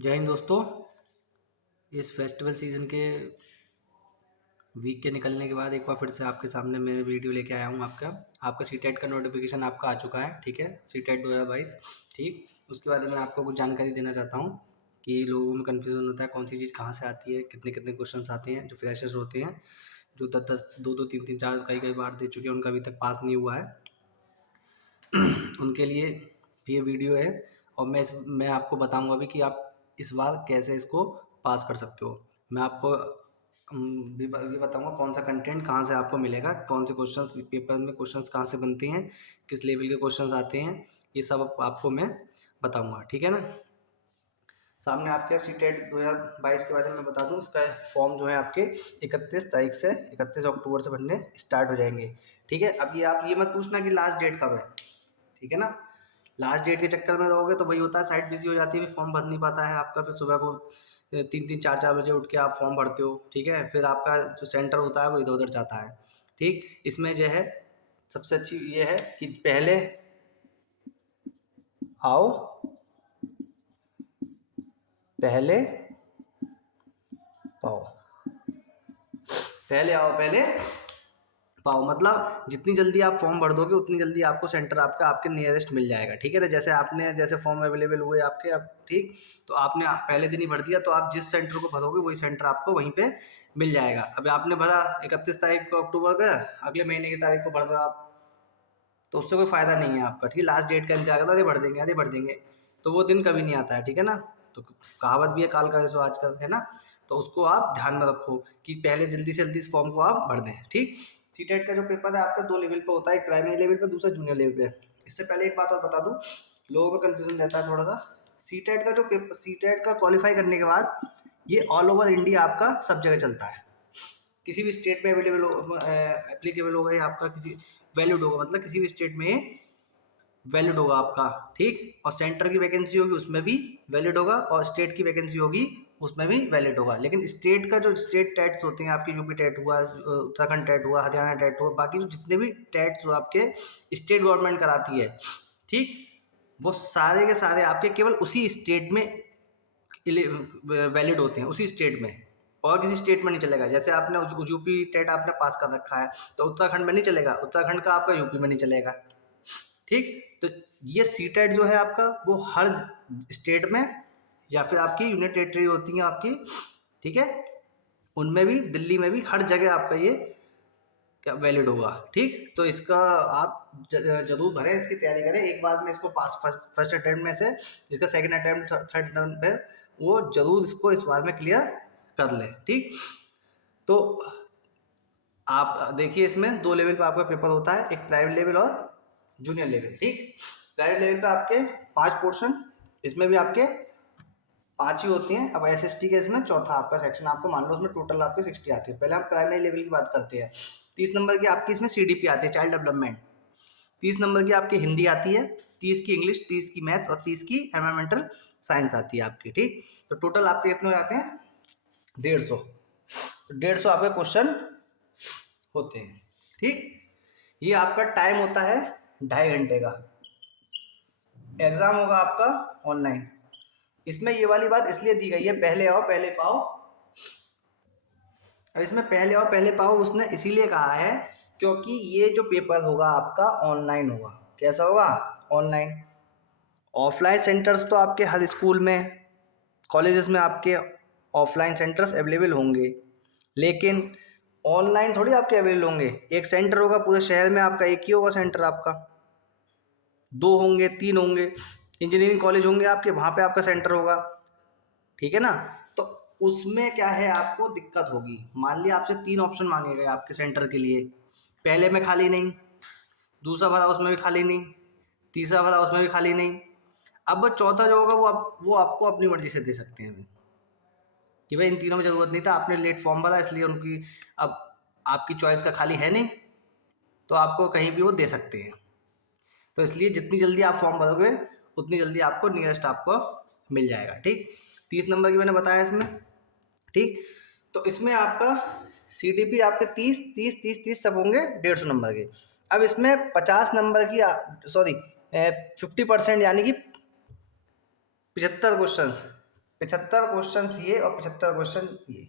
जय हिंद दोस्तों। इस फेस्टिवल सीज़न के वीक के निकलने के बाद एक बार फिर से आपके सामने मैं वीडियो लेके आया हूँ। आपका सीटेट का नोटिफिकेशन आपका आ चुका है। ठीक है, सीटेट 2022। ठीक, उसके बाद मैं आपको कुछ जानकारी देना चाहता हूँ कि लोगों में कन्फ्यूज़न होता है कौन सी चीज़ कहाँ से आती है, कितने कितने क्वेश्चन आते हैं। जो फ्रेशर्स होते हैं, जो 10-10, 2-2, 3-3, 4 कई कई बार दे चुके हैं, उनका अभी तक पास नहीं हुआ है उनके लिए ये वीडियो है। और मैं आपको बताऊंगा भी कि आप इस बार कैसे इसको पास कर सकते हो। मैं आपको भी बताऊंगा कौन सा कंटेंट कहाँ से आपको मिलेगा, कौन से क्वेश्चंस पेपर में क्वेश्चंस कहाँ से बनते हैं, किस लेवल के क्वेश्चंस आते हैं, ये सब आपको मैं बताऊंगा। ठीक है ना। सामने आपके सीटेट 2022 के बारे में बता दूं, इसका फॉर्म जो है आपके 31 तारीख से 31 अक्टूबर से भरने स्टार्ट हो जाएंगे। ठीक है, अब ये आप ये मत पूछना कि लास्ट डेट कब है। ठीक है ना। लास्ट डेट के चक्कर में रहोगे तो वही होता है, साइट बिजी हो जाती है, फिर फॉर्म भर नहीं पाता है आपका। फिर सुबह को 3-3, 4-4 बजे उठ के आप फॉर्म भरते हो। ठीक है, फिर आपका जो सेंटर होता है वो इधर उधर जाता है। ठीक, इसमें जो है सबसे अच्छी ये है कि पहले आओ पहले पाओ। पहले आओ पहले पाओ मतलब जितनी जल्दी आप फॉर्म भर दोगे उतनी जल्दी आपको सेंटर आपका आपके नियरेस्ट मिल जाएगा। ठीक है ना। जैसे फॉर्म अवेलेबल हुए आपके, अब ठीक, तो आपने पहले दिन ही भर दिया तो आप जिस सेंटर को भरोगे वही सेंटर आपको वहीं पे मिल जाएगा। अब आपने भरा 31 तारीख को अक्टूबर का, अगले महीने की तारीख को भर दो आप, तो उससे कोई फायदा नहीं है आपका। ठीक है, लास्ट डेट का इंतजार करो, आधे भर देंगे, तो वो दिन कभी नहीं आता है। ठीक है ना। तो कहावत भी है, काल का जैसो आजकल, है ना। तो उसको आप ध्यान में रखो कि पहले जल्दी से जल्दी इस फॉर्म को आप भर दें। ठीक, सीटेट का जो पेपर है आपका 2 लेवल पे होता है, एक प्राइमरी लेवल पे, दूसरा जूनियर लेवल पे। इससे पहले एक बात और बता दूं, लोगों में कन्फ्यूजन रहता है थोड़ा सा। सीटेट का जो पेपर, सीटेट का क्वालिफाई करने के बाद ये ऑल ओवर इंडिया आपका सब जगह चलता है। किसी भी स्टेट में अवेलेबल एप्लीकेबल होगा, या आपका किसी वैलिड होगा, मतलब किसी भी स्टेट में वैलिड होगा आपका। ठीक, और सेंटर की वैकेंसी होगी उसमें भी वैलिड होगा, और स्टेट की वैकेंसी होगी उसमें भी वैलिड होगा। लेकिन स्टेट का जो स्टेट टैट्स होते हैं आपके, यूपी टैट हुआ, उत्तराखंड टैट हुआ, हरियाणा टैट हुआ, बाकी जो जितने भी टैट्स जो आपके स्टेट गवर्नमेंट कराती है, ठीक, वो सारे के सारे आपके केवल उसी स्टेट में वैलिड होते हैं, उसी स्टेट में, और किसी स्टेट में नहीं चलेगा। जैसे आपने यूपी टेट आपने पास कर रखा है तो उत्तराखंड में नहीं चलेगा, उत्तराखंड का आपका यूपी में नहीं चलेगा। ठीक, तो ये सी टेट जो है आपका वो हर स्टेट में, या फिर आपकी यूनियन टेरिटरी होती है आपकी, ठीक है, उनमें भी, दिल्ली में भी, हर जगह आपका ये क्या वैलिड होगा। ठीक, तो इसका आप जरूर भरें, इसकी तैयारी करें। एक बार में इसको पास फर्स्ट अटेम्प्ट में से, इसका सेकंड अटेम्प्ट थर्ड अटेम्प्ट है, वो जरूर इसको इस बार में क्लियर कर ले। ठीक, तो आप देखिए इसमें 2 लेवल पे आपका पेपर होता है, एक प्राइवेट लेवल और जूनियर लेवल। ठीक, प्राइवेट लेवल पे आपके 5 पोर्शन, इसमें भी आपके 5 ही होती हैं। अब SST के इसमें चौथा आपका सेक्शन, आपको मान लो उसमें टोटल आपके 60 आती है। पहले हम प्राइमरी लेवल की बात करते हैं। 30 नंबर की आपकी इसमें CDP आती है, चाइल्ड डेवलपमेंट। 30 नंबर की आपकी हिंदी आती है, 30 की इंग्लिश, 30 की मैथ्स और 30 की एनवायरमेंटल साइंस आती है आपकी। ठीक, तो टोटल आपके कितने हो जाते हैं, 150। तो 150 आपके क्वेश्चन होते हैं। ठीक, ये आपका टाइम होता है 2.5 घंटे का। एग्जाम होगा आपका ऑनलाइन। इसमें ये वाली बात इसलिए दी गई है, पहले आओ पहले पाओ। अब इसमें पहले आओ पहले पाओ उसने इसीलिए कहा है क्योंकि ये जो पेपर होगा आपका ऑनलाइन होगा। कैसा होगा, ऑनलाइन। ऑफलाइन सेंटर्स तो आपके हर स्कूल में, कॉलेजेस में आपके ऑफलाइन सेंटर्स अवेलेबल होंगे, लेकिन ऑनलाइन थोड़ी आपके अवेलेबल होंगे। एक सेंटर होगा पूरे शहर में आपका, एक ही होगा सेंटर आपका, 2 होंगे, 3 होंगे। इंजीनियरिंग कॉलेज होंगे आपके, वहाँ पे आपका सेंटर होगा। ठीक है ना। तो उसमें क्या है, आपको दिक्कत होगी। मान लिया आपसे 3 ऑप्शन मांगे गए आपके सेंटर के लिए, पहले में खाली नहीं, दूसरा भरा उसमें भी खाली नहीं, तीसरा भरा उसमें भी खाली नहीं। अब चौथा जो होगा वो आपको अपनी मर्जी से दे सकते हैं कि भाई इन तीनों में ज़रूरत नहीं था, आपने लेट फॉर्म भरा इसलिए उनकी, अब आपकी चॉइस का खाली है नहीं, तो आपको कहीं भी वो दे सकते हैं। तो इसलिए जितनी जल्दी आप फॉर्म भरोगे उतनी जल्दी आपको नियरेस्ट आपको मिल जाएगा। ठीक, 30 नंबर की मैंने बताया इसमें। ठीक, तो इसमें आपका CDP आपके 30 सब होंगे 150 नंबर के। अब इसमें 50 नंबर की, सॉरी 50% यानी कि 75 क्वेश्चन 75 क्वेश्चन ये और 75 क्वेश्चन ये,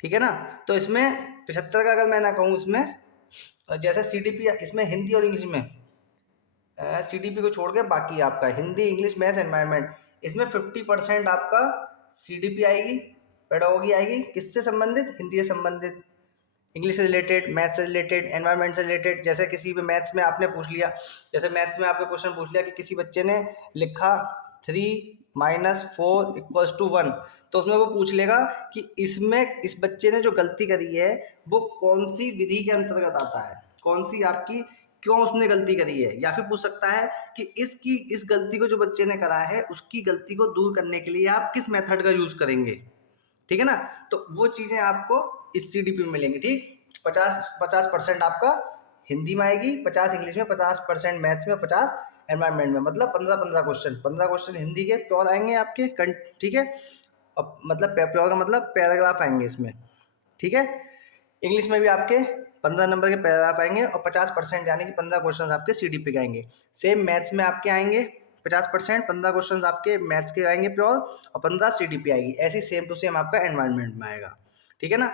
ठीक है ना। तो इसमें 75 का अगर मैं ना कहूँ, इसमें जैसे CDP इसमें हिंदी और इंग्लिश में, CDP को छोड़ के बाकी आपका हिंदी, इंग्लिश, मैथ्स, एनवायरनमेंट, इसमें 50% आपका CDP आएगी, पेडागोगी आएगी, किससे संबंधित, हिंदी से संबंधित, इंग्लिश से रिलेटेड, मैथ्स से रिलेटेड, एनवायरनमेंट से रिलेटेड। जैसे किसी भी मैथ्स में आपने पूछ लिया, जैसे मैथ्स में आपने क्वेश्चन पूछ लिया कि किसी बच्चे ने लिखा 3 - 4 = 1, तो उसमें वो पूछ लेगा कि इसमें इस बच्चे ने जो गलती करी है वो कौन सी विधि के अंतर्गत आता है, कौन सी आपकी, क्यों उसने गलती करी है। या फिर पूछ सकता है कि इस गलती को जो बच्चे ने करा है उसकी गलती को दूर करने के लिए आप किस मेथड का यूज करेंगे, ठीक है ना। तो वो चीजें आपको इस CDP में मिलेंगी, ठीक। 50% आपका हिंदी में आएगी, 50 इंग्लिश में, 50% मैथ्स में, 50 एनवायरनमेंट में, मतलब 15 क्वेश्चन, 15 क्वेश्चन हिंदी के प्योर आएंगे आपके, ठीक है। अब मतलब प्योर का मतलब पैराग्राफ आएंगे इसमें, ठीक है। इंग्लिश में भी आपके 15 नंबर के पैराग्राफ आएंगे और 50% यानी कि 15 क्वेश्चन आपके CDP के आएंगे। सेम मैथ्स में आपके आएंगे 50%, 15 क्वेश्चन आपके मैथ्स के आएंगे प्योर और 15 CDP आएगी। ऐसी सेम टू सेम आपका एनवायरनमेंट में आएगा, ठीक है ना।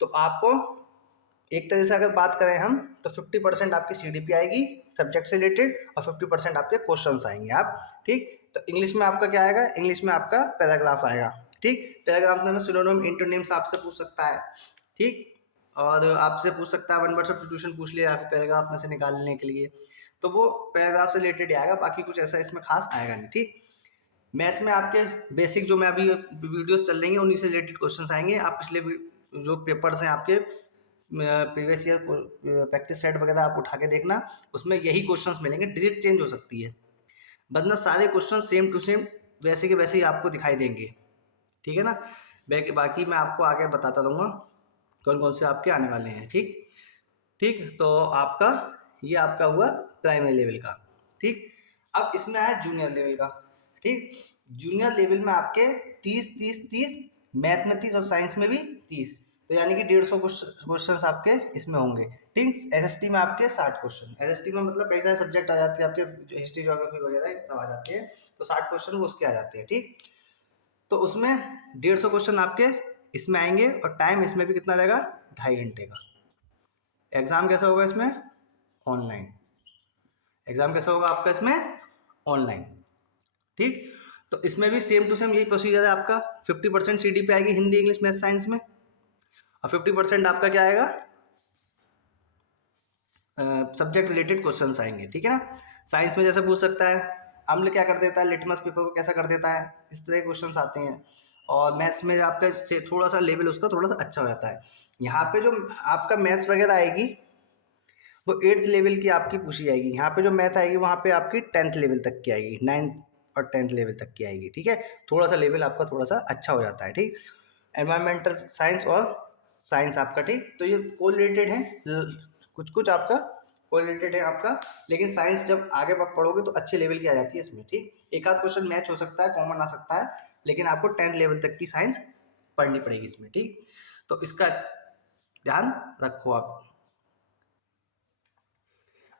तो आपको एक तरह से अगर बात करें हम, तो 50% आपकी CDP आएगी सब्जेक्ट से रिलेटेड और 50% आपके क्वेश्चन आएंगे आप, ठीक। तो इंग्लिश में आपका क्या आएगा, इंग्लिश में आपका पैराग्राफ आएगा, ठीक। पैराग्राफ में सिनोनिम, एंटोनिम्स आपसे पूछ सकता है, ठीक। और आपसे पूछ सकता है 1 वर्ड सब्स्टिट्यूशन पूछ लिया आपके पैराग्राफ में से निकालने के लिए, तो वो पैराग्राफ से रिलेटेड ही आएगा, बाकी कुछ ऐसा इसमें खास आएगा नहीं, ठीक। मैथ्स में आपके बेसिक जो मैं अभी वीडियोस चल रही हैं उन्हीं से रिलेटेड क्वेश्चंस आएंगे। आप पिछले जो पेपर्स हैं आपके प्रीवियस ईयर प्रैक्टिस सेट वगैरह आप उठा के देखना, उसमें यही क्वेश्चंस मिलेंगे, डिजिट चेंज हो सकती है, वरना सारे क्वेश्चन सेम टू सेम वैसे के वैसे ही आपको दिखाई देंगे, ठीक है ना। बाकी मैं आपको आगे बताता रहूँगा कौन कौन से आपके आने वाले हैं, ठीक। ठीक, तो आपका ये आपका हुआ प्राइमरी लेवल का, ठीक। अब इसमें आया जूनियर लेवल का, ठीक। जूनियर लेवल में आपके 30 मैथ में 30 और साइंस में भी 30, तो यानी कि 150 क्वेश्चन आपके इसमें होंगे, ठीक। SST में आपके 60 क्वेश्चन, SST में मतलब कई सारे सब्जेक्ट आ जाते हैं आपके, हिस्ट्री, ज्योग्राफी वगैरह सब आ जाते हैं, तो 60 क्वेश्चन वो उसके आ जाते हैं, ठीक। तो उसमें 150 क्वेश्चन आपके इसमें आएंगे और टाइम इसमें भी कितना रहेगा, 2.5 घंटे का। एग्जाम कैसा होगा इसमें, ऑनलाइन। एग्जाम कैसा होगा आपका इसमें, ऑनलाइन, ठीक। तो इसमें भी सेम टू सेम यही प्रोसीजर है आपका। 50% CDP आएगी हिंदी, इंग्लिश, मैथ, साइंस में, और 50% आपका क्या आएगा, सब्जेक्ट रिलेटेड क्वेश्चंस आएंगे, ठीक है ना। साइंस में जैसे पूछ सकता है अम्ल क्या कर देता है, लिटमस पेपर को कैसा कर देता है, इस तरह के क्वेश्चंस आते हैं। और मैथ्स में आपका थोड़ा सा लेवल उसका थोड़ा सा अच्छा हो जाता है। यहाँ पे जो आपका मैथ्स वगैरह आएगी वो 8th लेवल की आपकी पूछी जाएगी। यहाँ पे जो मैथ आएगी वहाँ पे आपकी 10th लेवल तक की आएगी, 9th और 10th लेवल तक की आएगी, ठीक है। थोड़ा सा लेवल आपका थोड़ा सा अच्छा हो जाता है, ठीक। एनवायरमेंटल साइंस और साइंस आपका, ठीक। तो ये कोरिलेटेड है, कुछ कुछ आपका कोरिलेटेड है आपका, लेकिन साइंस जब आगे पढ़ोगे तो अच्छे लेवल की आ जाती है इसमें, ठीक। एक आध क्वेश्चन मैच हो सकता है, कॉमन आ सकता है, लेकिन आपको 10th लेवल तक की साइंस पढ़नी पड़ेगी इसमें, ठीक। तो इसका ध्यान रखो आप।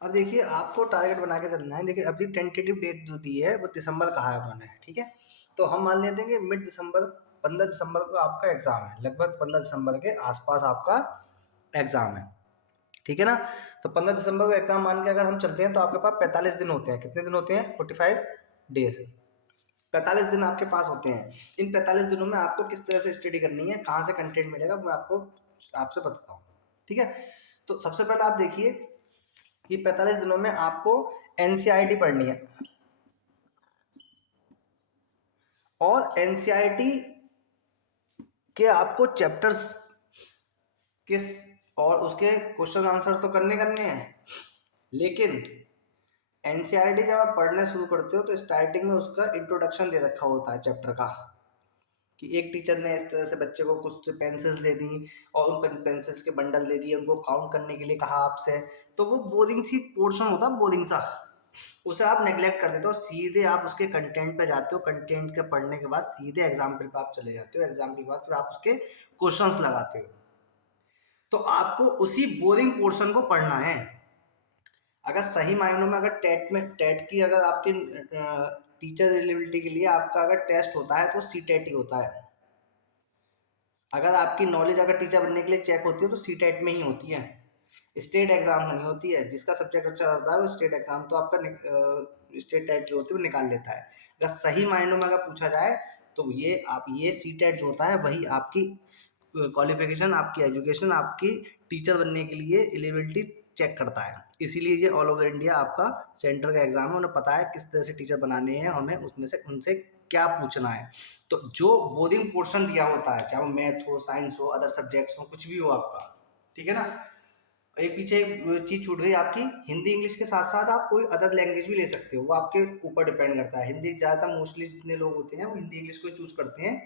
अब देखिए आपको टारगेट बना के चलना है। देखिए अभी टेंटेटिव डेट जो दी है वो दिसंबर कहा है उन्होंने, ठीक है। तो हम मान लेते हैं कि मिड दिसंबर, 15 दिसंबर को आपका एग्जाम है, लगभग 15 दिसंबर के आसपास आपका एग्जाम है, ठीक है ना। तो 15 दिसंबर को एग्जाम मान के अगर हम चलते हैं तो आपके पास 45 दिन होते हैं। कितने दिन होते हैं, 45 डेज, 45 दिन आपके पास होते हैं। इन 45 दिनों में आपको किस तरह से स्टडी करनी है, कहाँ से कंटेंट मिलेगा, मैं आपको आपसे बताता हूँ, ठीक है। तो सबसे पहले आप देखिए कि 45 दिनों में आपको NCERT पढ़नी है, और NCERT के आपको चैप्टर्स किस और उसके क्वेश्चन आंसर्स तो करने हैं, लेकिन NCERT जब आप पढ़ने शुरू करते हो तो स्टार्टिंग में उसका इंट्रोडक्शन दे रखा होता है चैप्टर का, कि एक टीचर ने इस तरह से बच्चे को कुछ पेंसिल्स दे दी और उन पेंसिल्स के बंडल दे दिए, उनको काउंट करने के लिए कहा आपसे। तो वो बोरिंग सी पोर्शन होता है, बोरिंग सा, उसे आप नेग्लेक्ट कर देते हो, सीधे आप उसके कंटेंट पे जाते हो। कंटेंट के पढ़ने के बाद सीधे एग्जाम्पल पे आप चले जाते हो, एग्जाम्पल के बाद फिर आप उसके क्वेश्चंस लगाते हो। तो आपको उसी बोरिंग पोर्शन को पढ़ना है। अगर सही मायनों में अगर टेट की अगर आपकी टीचर एलिजिबिलिटी के लिए आपका अगर टेस्ट होता है तो सीटेट ही होता है। अगर आपकी नॉलेज अगर टीचर बनने के लिए चेक होती है तो सीटेट में ही होती है, स्टेट एग्जाम नहीं होती है। जिसका सब्जेक्ट अच्छा होता है वो स्टेट एग्जाम तो आपका स्टेट टाइप जो होती है वो निकाल लेता है। अगर सही मायनों में अगर पूछा जाए तो ये सीटेट जो होता है वही आपकी क्वालिफिकेशन, आपकी एजुकेशन, आपकी टीचर बनने के लिए एलिजिबिलिटी चेक करता है। इसीलिए ये ऑल ओवर इंडिया आपका सेंटर का एग्जाम है, उन्हें पता है किस तरह से टीचर बनाने हैं, हमें उसमें से उनसे क्या पूछना है। तो जो बोर्डिंग पोर्शन दिया होता है, चाहे वो मैथ हो, साइंस हो, अदर सब्जेक्ट्स हो, कुछ भी हो आपका, ठीक है ना। एक पीछे एक चीज छूट गई आपकी, हिंदी इंग्लिश के साथ साथ आप कोई अदर लैंग्वेज भी ले सकते हो, वो आपके ऊपर डिपेंड करता है। हिंदी ज़्यादातर मोस्टली जितने लोग होते हैं वो हिंदी इंग्लिश को चूज करते हैं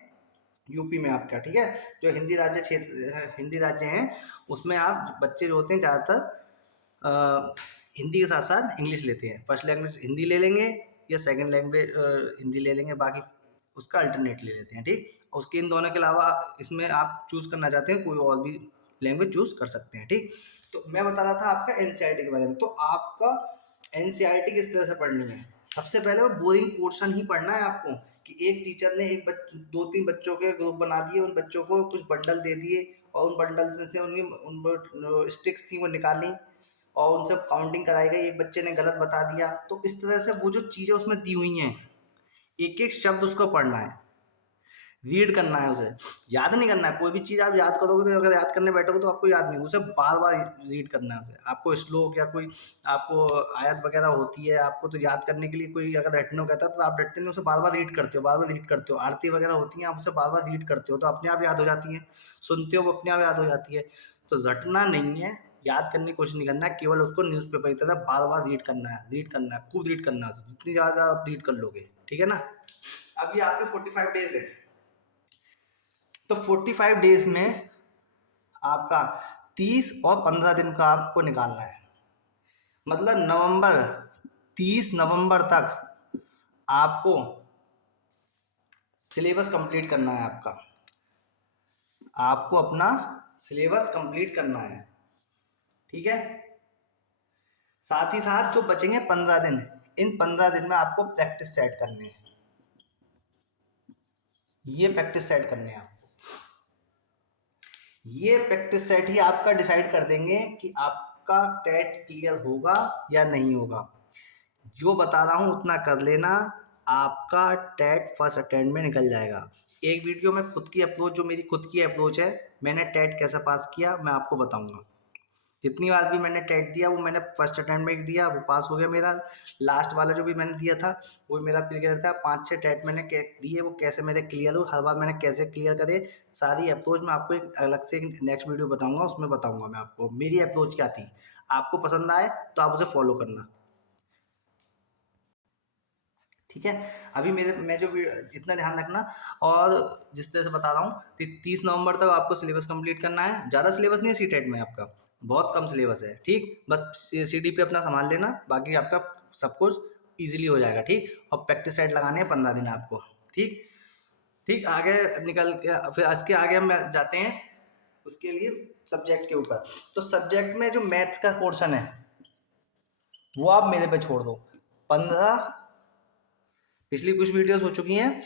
यूपी में आपका, ठीक है। जो हिंदी राज्य क्षेत्र, हिंदी राज्य हैं, उसमें आप बच्चे जो होते हैं ज़्यादातर हिंदी के साथ साथ इंग्लिश लेते हैं। फर्स्ट लैंग्वेज हिंदी ले लेंगे या सेकंड लैंग्वेज हिंदी ले लेंगे, बाकी उसका अल्टरनेट ले लेते हैं, ठीक। उसके इन दोनों के अलावा इसमें आप चूज़ करना चाहते हैं कोई और भी लैंग्वेज चूज़ कर सकते हैं, ठीक। तो मैं बता रहा था आपका एनसीईआरटी के बारे में। तो आपका एनसीईआरटी किस तरह से पढ़नी है, सबसे पहले वो बोरिंग पोर्शन ही पढ़ना है आपको, कि एक टीचर ने दो तीन बच्चों के ग्रुप बना दिए, उन बच्चों को कुछ बंडल दे दिए और उन बंडल्स में से उन स्टिक्स थी वो निकाली और उनसे काउंटिंग कराई गई, एक बच्चे ने गलत बता दिया। तो इस तरह से वो जो चीज़ें उसमें दी हुई हैं, एक एक शब्द उसको पढ़ना है, रीड करना है, उसे याद नहीं करना है। कोई भी चीज़ आप याद करोगे तो अगर याद करने बैठोगे तो आपको याद नहीं, उसे बार बार रीड करना है। उसे आपको श्लोक या कोई आपको आयत वगैरह होती है, आपको तो याद करने के लिए कोई अगर रटने को कहता है तो आप रटते नहीं, उसे बार बार रीड करते हो, बार बार रीड करते हो। आरती वगैरह होती है, आप उसे बार बार रीड करते हो तो अपने आप याद हो जाती है, सुनते हो वो अपने आप याद हो जाती है। तो रटना नहीं है, याद करने की कोशिश नहीं करना है, केवल उसको न्यूज़पेपर की तरह बार बार रीड करना है, रीड करना है, खूब रीड करना है, जितनी ज़्यादा आप रीड कर लोगे, ठीक है ना। अभी आपके 45 डेज है, तो 45 डेज में आपका 30 और 15 दिन का आपको निकालना है। मतलब 30 नवंबर तक आपको सिलेबस कंप्लीट करना है। आपको अपना सिलेबस कंप्लीट करना है, ठीक है। साथ ही साथ जो बचेंगे 15 दिन, इन 15 दिन में आपको प्रैक्टिस सेट करनी है। ये प्रैक्टिस सेट करने हैं आपको, ये प्रैक्टिस सेट ही आपका डिसाइड कर देंगे कि आपका टेट क्लियर होगा या नहीं होगा। जो बता रहा हूँ उतना कर लेना, आपका टेट फर्स्ट अटेम्प्ट में निकल जाएगा। एक वीडियो में खुद की अप्रोच, जो मेरी खुद की अप्रोच है, मैंने टेट कैसे पास किया मैं आपको बताऊंगा। जितनी बार भी मैंने टेट दिया वो मैंने फर्स्ट अटेम्प्ट में दिया, वो पास हो गया मेरा। लास्ट वाला जो भी मैंने दिया था वो मेरा क्लियर था। 5-6 टेट मैंने दिए, वो कैसे मेरे क्लियर हो, हर बार मैंने कैसे क्लियर करे, सारी अप्रोच मैं आपको एक अलग से नेक्स्ट वीडियो बताऊंगा, उसमें बताऊंगा मैं आपको मेरी अप्रोच क्या थी। आपको पसंद आए तो आप उसे फॉलो करना, ठीक है। अभी मैं जो इतना ध्यान रखना, और जिस तरह से बता रहा हूँ 30 नवंबर तक आपको सिलेबस कंप्लीट करना है। ज़्यादा सिलेबस नहीं है सीटेट में, आपका बहुत कम सिलेबस है, ठीक। बस सीडी पे अपना संभाल लेना, बाकी आपका सब कुछ ईजिली हो जाएगा, ठीक। और प्रैक्टिस सेट लगाने हैं 15 दिन आपको, ठीक। ठीक, आगे निकल के फिर इसके आगे हम जाते हैं उसके लिए सब्जेक्ट के ऊपर। तो सब्जेक्ट में जो मैथ्स का पोर्शन है वो आप मेरे पे छोड़ दो। 15 पिछली कुछ वीडियोस हो चुकी हैं,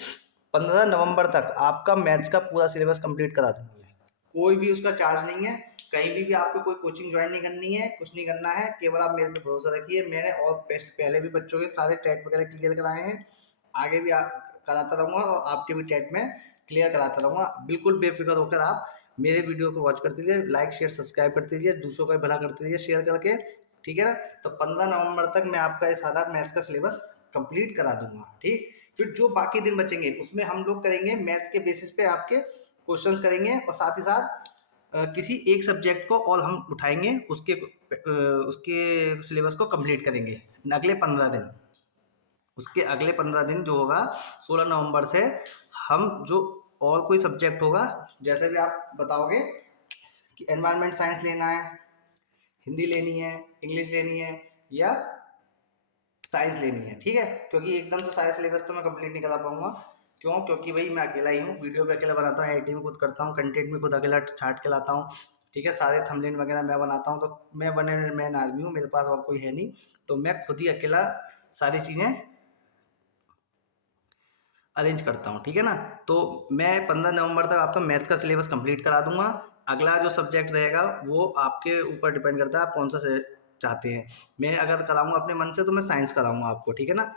15 नवंबर तक आपका मैथ्स का पूरा सिलेबस कंप्लीट करा दूंगा मैं। कोई भी उसका चार्ज नहीं है, कहीं भी आपको कोई कोचिंग ज्वाइन नहीं करनी है, कुछ नहीं करना है, केवल आप मेरे पे भरोसा रखिए। मैंने और पहले भी बच्चों के सारे टेट वगैरह क्लियर कराए हैं, आगे भी कराता रहूँगा और आपके भी टेट में क्लियर कराता रहूँगा। बिल्कुल बेफिक्र होकर आप मेरे वीडियो को वॉच करते दीजिए, लाइक शेयर सब्सक्राइब करते दीजिए, दूसरों का भी भला करते दीजिए शेयर करके, ठीक है ना। तो 15 नवंबर तक मैं आपका ये सारा मैथ्स का सिलेबस कंप्लीट करा दूंगा, ठीक। फिर जो बाकी दिन बचेंगे उसमें हम लोग करेंगे मैथ्स के बेसिस पे आपके क्वेश्चंस करेंगे, और साथ ही साथ किसी एक सब्जेक्ट को और हम उठाएंगे, उसके सिलेबस को कंप्लीट करेंगे अगले 15 दिन। उसके अगले 15 दिन जो होगा 16 नवंबर से, हम जो और कोई सब्जेक्ट होगा, जैसे भी आप बताओगे कि एनवायरनमेंट साइंस लेना है, हिंदी लेनी है, इंग्लिश लेनी है या साइंस लेनी है, ठीक है। क्योंकि एकदम से सारे सिलेबस तो मैं कंप्लीट नहीं करा पाऊंगा, क्यों, क्योंकि भाई मैं अकेला ही हूँ, वीडियो पे अकेला बनाता हूँ, एडिटिंग खुद करता हूँ, कंटेंट भी खुद अकेला छाट के लाता हूँ, ठीक है। सारे थंबनेल वगैरह मैं बनाता हूँ, तो मैं वन मैन आदमी हूँ, मेरे पास और कोई है नहीं, तो मैं खुद ही अकेला सारी चीज़ें अरेंज करता हूँ, ठीक है ना। तो मैं 15 नवंबर तक आपका मैथ्स का सिलेबस कंप्लीट करा दूंगा। अगला जो सब्जेक्ट रहेगा वो आपके ऊपर डिपेंड करता है आप कौन सा चाहते हैं। मैं अगर कराऊंगा अपने मन से तो मैं साइंस कराऊंगा आपको, ठीक है ना।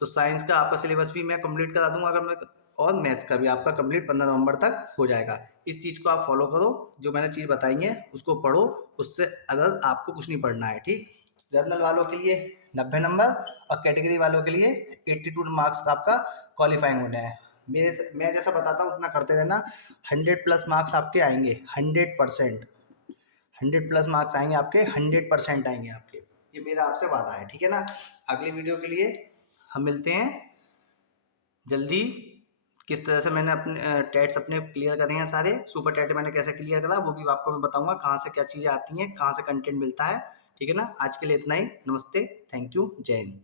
तो साइंस का आपका सिलेबस भी मैं कंप्लीट करा दूंगा अगर मैं, और मैथ्स का भी आपका कंप्लीट 15 नवंबर तक हो जाएगा। इस चीज़ को आप फॉलो करो, जो मैंने चीज़ बताई है उसको पढ़ो, उससे अदर आपको कुछ नहीं पढ़ना है, ठीक। जनरल वालों के लिए 90 नंबर और कैटेगरी वालों के लिए 82 मार्क्स आपका क्वालिफाइंग होना है। मैं जैसा बताता हूँ उतना करते रहना, 100+ मार्क्स आपके आएंगे, 100%। 100+ मार्क्स आएंगे आपके, 100% आएंगे आपके, ये मेरा आपसे वादा है, ठीक है ना। अगली वीडियो के लिए हम मिलते हैं जल्दी। किस तरह से मैंने अपने टेट्स अपने क्लियर करे हैं सारे, सुपर टेट मैंने कैसे क्लियर करा वो भी आपको मैं बताऊंगा, कहाँ से क्या चीज़ें आती हैं, कहाँ से कंटेंट मिलता है, ठीक है ना। आज के लिए इतना ही, नमस्ते, थैंक यू, जय हिंद।